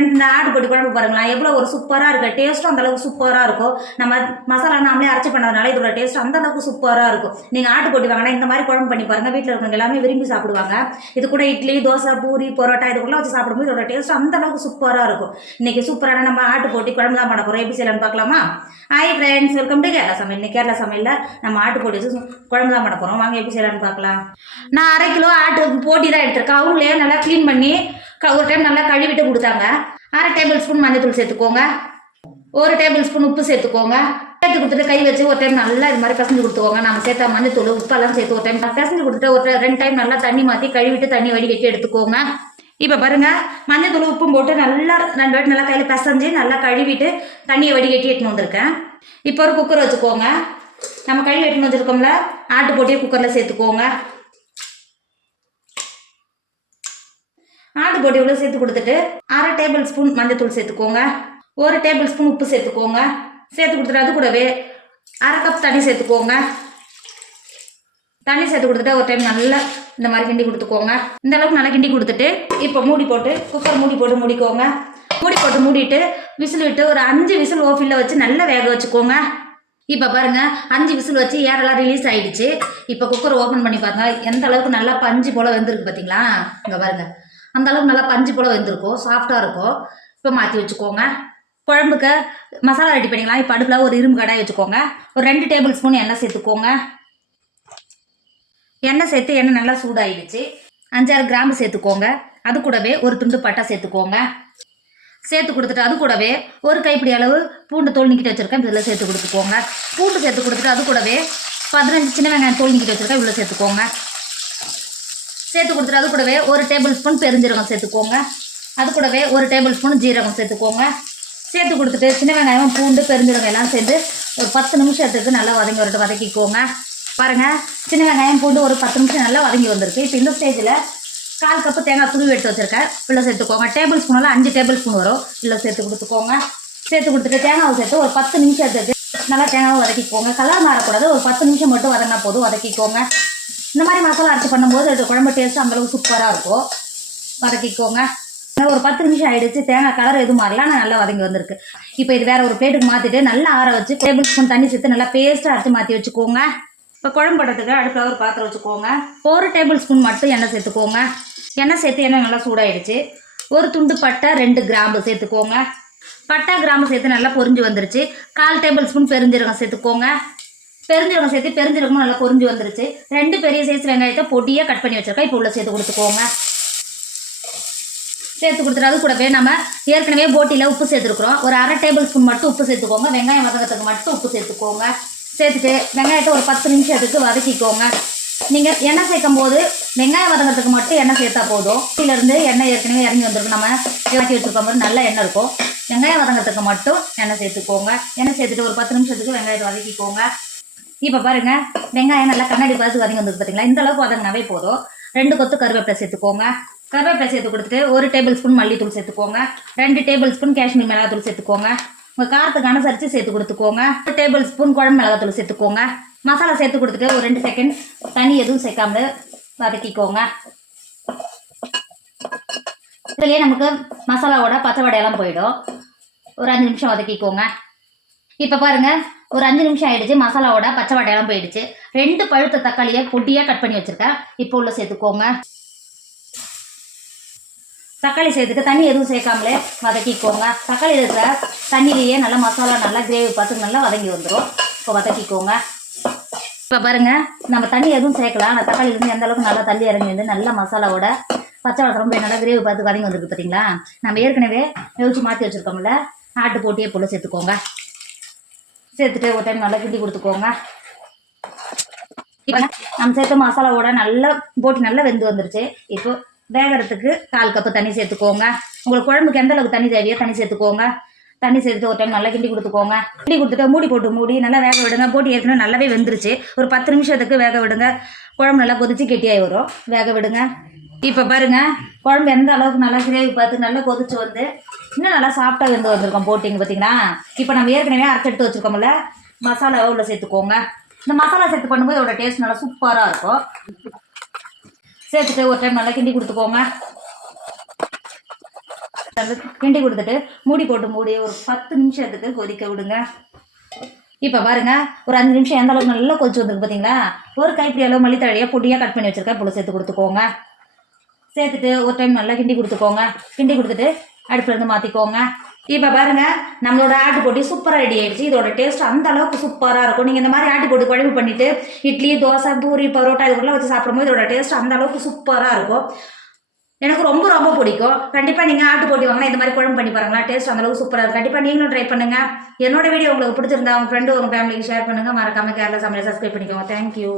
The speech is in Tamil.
ஃப்ரெண்ட்ஸ் இந்த ஆட்டு போட்டி குழம்பு பாருங்களா எவ்வளோ ஒரு சூப்பராக இருக்குது. டேஸ்ட்டும் அந்தளவுக்கு சூப்பராக இருக்கும். நம்ம மசாலா நாமளே அரைச்சி பண்ணதுனால இதோட டேஸ்ட் அந்தளவுக்கு சூப்பராக இருக்கும். நீங்கள் ஆட்டு போட்டி வாங்கினா இந்த மாதிரி குழம்பு பண்ணி பாருங்கள். வீட்டில் இருக்கவங்க எல்லாமே விரும்பி சாப்பிடுவாங்க. இது கூட இட்லி, தோசை, பூரி, பரோட்டா இதுக்குள்ளே வச்சு சாப்பிடும்போது இதோட டேஸ்ட் அந்தளவுக்கு சூப்பராக இருக்கும். இன்றைக்கி சூப்பரான நம்ம ஆட்டு போட்டி குழம்பு தான் பண்ண போகிறோம். எப்படி செய்யலான்னு பார்க்கலாமா? Hi friends, welcome to Kerala சமையல். இன்னைக்கு கேரளா சமையலில் நம்ம ஆட்டு போட்டி வச்சு குழம்பு தான் பண்ண போகிறோம். வாங்க எப்படி செய்யலான்னு பார்க்கலாம். நான் 1/2 கிலோ ஆட்டு போட்டி தான் எடுத்திருக்கேன். அவங்களே நல்லா க்ளீன் பண்ணி ஒரு டைம் நல்லா கழுவிட்டு கொடுத்தாங்க. 1/2 டேபிள் ஸ்பூன் மஞ்சள் சேர்த்துக்கோங்க. 1 டேபிள் ஸ்பூன் உப்பு சேர்த்துக்கோங்க. சேர்த்து கொடுத்துட்டு கை வச்சு ஒரு டைம் நல்லா இது மாதிரி பிசைஞ்சு கொடுத்துக்கோங்க. நம்ம சேர்த்தா மஞ்சள் உப்பெல்லாம் சேர்த்து ஒரு டைம் பிசைஞ்சு கொடுத்துட்டு ஒரு 2 டைம் நல்லா தண்ணி மாற்றி கழுவிட்டு தண்ணி வடிகட்டி எடுத்துக்கோங்க. இப்போ பாருங்கள், மஞ்சள் உப்பும் போட்டு நல்லா 2 வாட்டி நல்லா கையில் பிசைஞ்சு நல்லா கழுவிட்டு தண்ணியை வடிகட்டி எடுத்துன்னு வந்திருக்கேன். இப்போ ஒரு குக்கர் வச்சுக்கோங்க. நம்ம கழுவி எடுத்துன்னு வச்சுருக்கோம்ல ஆட்டு போட்டியை குக்கரில் சேர்த்துக்கோங்க. ஆட்டு போட்டி உள்ள சேர்த்து கொடுத்துட்டு 1/2 டேபிள் ஸ்பூன் மஞ்சள் சேர்த்துக்கோங்க. 1 டேபிள் ஸ்பூன் உப்பு சேர்த்துக்கோங்க. சேர்த்து கொடுத்துட்டு அது கூடவே 1/2 கப் தண்ணி சேர்த்துக்கோங்க. தண்ணி சேர்த்து கொடுத்துட்டு ஒரு டைம் நல்லா இந்த மாதிரி கிண்டி கொடுத்துக்கோங்க. இந்த அளவுக்கு நல்லா கிண்டி கொடுத்துட்டு இப்போ மூடி போட்டு குக்கர் மூடி போட்டு மூடிக்கோங்க. மூடி போட்டு மூடிட்டு விசில் விட்டு ஒரு 5 விசில் ஓஃபில் வச்சு நல்லா வேக வச்சுக்கோங்க. இப்போ பாருங்கள், 5 விசில் வச்சு ஏரெல்லாம் ரிலீஸ் ஆகிடுச்சு. இப்போ குக்கர் ஓப்பன் பண்ணி பாருங்கள், எந்த அளவுக்கு நல்லா பஞ்சு போல் வெந்திருக்கு பார்த்தீங்களா? இங்கே பாருங்கள், அந்த அளவுக்கு நல்லா பஞ்சு போல் வெந்திருக்கும், சாஃப்டாக இருக்கும். இப்போ மாற்றி வச்சுக்கோங்க. குழம்புக்கு மசாலா ரெடி பண்ணிக்கலாம். இப்போ அடுப்பில் ஒரு இரும்பு கடாய் வச்சுக்கோங்க. ஒரு 2 டேபிள் ஸ்பூன் எண்ணெய் சேர்த்துக்கோங்க. எண்ணெய் சேர்த்து எண்ணெய் நல்லா சூடாகிடுச்சு. 5-6 கிராம்பு சேர்த்துக்கோங்க. அது கூடவே ஒரு துண்டு பட்டை சேர்த்துக்கோங்க. சேர்த்து கொடுத்துட்டு அது கூடவே ஒரு கைப்பிடி அளவு பூண்டு தோல் நீக்கிட்டு வச்சுருக்கேன். இதில் சேர்த்து கொடுத்துக்கோங்க. பூண்டு சேர்த்து கொடுத்துட்டு அது கூடவே 15 சின்ன வெங்காயம் தோல் நீக்கிட்டு வச்சுருக்கேன். இவ்வளோ சேர்த்துக்கோங்க. சேர்த்து கொடுத்துட்டு அது கூடவே 1 டேபிள் ஸ்பூன் பெருஞ்சீரகம் சேர்த்துக்கோங்க. அது கூடவே 1 டேபிள் ஸ்பூன் ஜீரகம் சேர்த்துக்கோங்க. சேர்த்து கொடுத்துட்டு சின்ன வெங்காயம், பூண்டு, பெருஞ்சீரகம் எல்லாம் சேர்ந்து ஒரு 10 நிமிஷத்துக்கு நல்லா வதக்கிக்கோங்க. பாருங்கள், சின்ன வெங்காயம், பூண்டு ஒரு 10 நிமிஷம் நல்லா வதங்கி வந்திருக்கு. இப்போ இந்த ஸ்டேஜில் 1/4 கப்பு தேங்காய் துருவி எடுத்து வச்சுருக்கேன். இவ்வளோ சேர்த்துக்கோங்க. டேபிள் ஸ்பூனில் 5 டேபிள் ஸ்பூன் வரும். இவ்வளோ சேர்த்து கொடுத்துக்கோங்க. சேர்த்து கொடுத்துட்டு தேங்காவை சேர்த்து ஒரு 10 நிமிஷத்துக்கு நல்லா தேங்காவை வதக்கிக்கோங்க. கலர் மாறக்கூடாது. ஒரு 10 நிமிஷம் மட்டும் வதங்கினா போதும், வதக்கிக்கோங்க. இந்த மாதிரி மசாலா அரைச்சி பண்ணும்போது அது குழம்பு டேஸ்ட்டு அந்தளவுக்கு சூப்பராக இருக்கும். வதக்கிக்கோங்க. ஒரு 10 நிமிஷம் ஆகிடுச்சு. தேங்காய் கலர் எதுவும் மாறலாம், நல்லா வதங்கி வந்திருக்கு. இப்போ இது வேறு ஒரு பிளேட்டுக்கு மாற்றிட்டு நல்லா ஆற வச்சு டேபிள் ஸ்பூன் தண்ணி சேர்த்து நல்லா பேஸ்ட்டாக அரைச்சி மாற்றி வச்சுக்கோங்க. இப்போ குழம்பு போடுறதுக்கு அடுப்பில் ஒரு பாத்திரம் வச்சுக்கோங்க. 1 டேபிள் ஸ்பூன் மட்டும் எண்ணெய் சேர்த்துக்கோங்க. எண்ணெய் சேர்த்து எண்ணெய் நல்லா சூடாகிடுச்சு. ஒரு துண்டு பட்டை, 2 கிராம்பு சேர்த்துக்கோங்க. பட்டை கிராம்பு சேர்த்து நல்லா பொரிஞ்சு வந்துருச்சு. 1/4 டேபிள் ஸ்பூன் பெருஞ்சீரகம் சேர்த்துக்கோங்க. பெருஞ்சீரகம் சேர்த்து பெருஞ்சீரகமும் நல்லா பொரிஞ்சு வந்துருச்சு. 2 பெரிய சைஸ் வெங்காயத்தை பொடியாக கட் பண்ணி வச்சுருக்கேன். இப்போ உள்ள சேர்த்து கொடுத்துக்கோங்க. சேர்த்து கொடுத்துட்டு அது கூடவே நம்ம ஏற்கனவே போட்டியில் உப்பு சேர்த்துருக்குறோம். ஒரு 1/2 டேபிள் ஸ்பூன் மட்டும் உப்பு சேர்த்துக்கோங்க. வெங்காயம் வதங்கத்துக்கு மட்டும் உப்பு சேர்த்துக்கோங்க. சேர்த்துட்டு வெங்காயத்தை ஒரு 10 நிமிஷத்துக்கு வதக்கிக்கோங்க. நீங்கள் எண்ணெய் சேர்க்கும் போது வெங்காயம் வதங்கிறதுக்கு மட்டும் எண்ணெய் சேர்த்தா போதும். இதிலேருந்து எண்ணெய் ஏற்கனவே இறங்கி வந்துருக்கும். நம்ம இறக்கி வச்சுருக்கும் போது நல்ல எண்ணெய் இருக்கும். வெங்காயம் வதங்கிறதுக்கு மட்டும் எண்ணெய் சேர்த்துக்கோங்க. எண்ணெய் சேர்த்துட்டு ஒரு 10 நிமிஷத்துக்கு வெங்காயத்தை வதக்கிக்கோங்க. இப்போ பாருங்கள், வெங்காயம் நல்லா கண்ணாடி பார்த்து வதங்கி வந்துருக்கு பார்த்தீங்களா? இந்த அளவுக்கு வதங்கினாவே போதும். 2 கொத்து கருவேப்பிலை சேர்த்துக்கோங்க. கருவேப்பிலை சேர்த்து கொடுத்துட்டு 1 டேபிள் ஸ்பூன் மல்லித்தூள் சேர்த்துக்கோங்க. 2 டேபிள் ஸ்பூன் காஷ்மீர் மிளகாத்தூள் சேர்த்துக்கோங்க. உங்கள் காரத்துக்கு அனுசரித்து சேர்த்து கொடுத்துக்கோங்க. 1 டேபிள் ஸ்பூன் குழம்பு மிளகாத்தூள் சேர்த்துக்கோங்க. மசாலா சேர்த்து கொடுத்துட்டு ஒரு 2 செகண்ட் தண்ணி எதுவும் சேர்க்காம வதக்கிக்கோங்க. இதுலேயே நமக்கு மசாலாவோட பச்சை வடையெல்லாம் போயிடும். ஒரு 5 நிமிஷம் வதக்கிக்கோங்க. இப்போ பாருங்கள், ஒரு 5 நிமிஷம் ஆகிடுச்சு. மசாலாவோட பச்சை வடையெல்லாம் போயிடுச்சு. 2 பழுத்த தக்காளியை பொடியாக கட் பண்ணி வச்சுருக்கேன். இப்போ உள்ள சேர்த்துக்கோங்க. தக்காளி சேர்த்துட்டு தண்ணி எதுவும் சேர்க்காமலே வதக்கிக்கோங்க. தக்காளி இருக்கிற தண்ணியிலேயே நல்லா மசாலா நல்லா கிரேவி பார்த்து நல்லா வதங்கி வந்துடும். இப்போ வதக்கிக்கோங்க. இப்போ பாருங்கள், நம்ம தண்ணி எதுவும் சேர்க்கலாம். ஆனால் தக்காளிலேருந்து எந்த அளவுக்கு நல்லா தள்ளி இறங்கி வந்து நல்லா மசாலாவோட பச்சை வளர்த்து நல்லா கிரேவி பார்த்து வதங்கி வந்துருக்கு பார்த்தீங்களா? நம்ம ஏற்கனவே எவ்வளோ மாற்றி வச்சுருக்கோம்ல ஆட்டு போட்டியே போல் சேர்த்துக்கோங்க. சேர்த்துட்டு ஒரு டைம் நல்லா கிண்டி கொடுத்துக்கோங்க. இப்போ நம்ம சேர்த்து மசாலாவோட நல்லா போட்டி நல்லா வெந்து வந்துருச்சு. இப்போ வேகிறதுக்கு 1/4 கப்பு தண்ணி சேர்த்துக்கோங்க. உங்களுக்கு குழம்புக்கு எந்த அளவுக்கு தண்ணி தேவையோ தண்ணி சேர்த்துக்கோங்க. தண்ணி சேர்த்துட்டு ஒரு டைம் நல்லா கிண்டி கொடுத்துக்கோங்க. கிண்டி கொடுத்துட்டு மூடி போட்டு மூடி நல்லா வேக விடுங்க. போட்டி ஏற்கனவே நல்லாவே வெந்துருச்சு. ஒரு 10 நிமிஷத்துக்கு வேக விடுங்க. குழம்பு நல்லா கொதிச்சு கெட்டியாகி வரும். வேக விடுங்க. இப்போ பாருங்கள், குழம்பு எந்த அளவுக்கு நல்லா கிரேவி பார்த்து நல்லா கொதிச்சு வந்து இன்னும் நல்லா சாஃப்டாக வெந்து வந்திருக்கோம் போட்டிங்க பார்த்தீங்கன்னா. இப்போ நம்ம ஏற்கனவே அரைச்செடுத்து வச்சுருக்கோம்ல மசாலா உள்ள சேர்த்துக்கோங்க. இந்த மசாலா சேர்த்து பண்ணும்போது இதோட டேஸ்ட் நல்லா சூப்பராக இருக்கும். சேர்த்துட்டு ஒரு டைம் நல்லா கிண்டி கொடுத்துக்கோங்க. கிண்டி கொடுத்துட்டு மூடி ஒரு 10 நிமிஷத்துக்கு கொதிக்க விடுங்க. இப்போ பாருங்க ஒரு 5 நிமிஷம் எந்த அளவுக்கு நல்லா கொதிச்சு வந்துருக்கு பார்த்தீங்களா. ஒரு கைப்பிடி அளவு மல்லித்தழையை பொடியாக கட் பண்ணி வச்சுருக்கேன் இப்போ சேர்த்து கொடுத்துக்கோங்க. சேர்த்துட்டு ஒரு டைம் நல்லா கிண்டி கொடுத்துக்கோங்க. கிண்டி கொடுத்துட்டு அடுப்புலேருந்து மாற்றிக்கோங்க. இப்போ பாருங்க நம்மளோட ஆட்டுப்பொடி சூப்பராக ரெடி ஆயிடுச்சு. இதோட டேஸ்ட் அந்த அளவுக்கு சூப்பராக இருக்கும். நீங்கள் இந்த மாதிரி ஆட்டுப்பொடி குழம்பு பண்ணிவிட்டு இட்லி, தோசை, பூரி, பரோட்டா இதுக்குள்ளே வச்சு சாப்பிடும்போது இதோட டேஸ்ட் அந்த அளவுக்கு சூப்பராக இருக்கும். எனக்கு ரொம்ப ரொம்ப பிடிக்கும். கண்டிப்பாக நீங்கள் ஆட்டுப்பொடி வாங்கினா இந்த மாதிரி குழம்பு பண்ணி பாருங்களா. டேஸ்ட் அந்தளவுக்கு சூப்பராக இருக்கும். கண்டிப்பாக நீங்களும் ட்ரை பண்ணுங்கள். என்னோட வீடியோ உங்களுக்கு பிடிச்சிருந்தா உங்கள் ஃப்ரெண்டு உங்கள் ஃபேமிலிக்கு ஷேர் பண்ணுங்கள். மறக்காமல் கேரளா சமையல் சப்ஸ்கிரைப் பண்ணிக்கோங்க. தேங்க்யூ.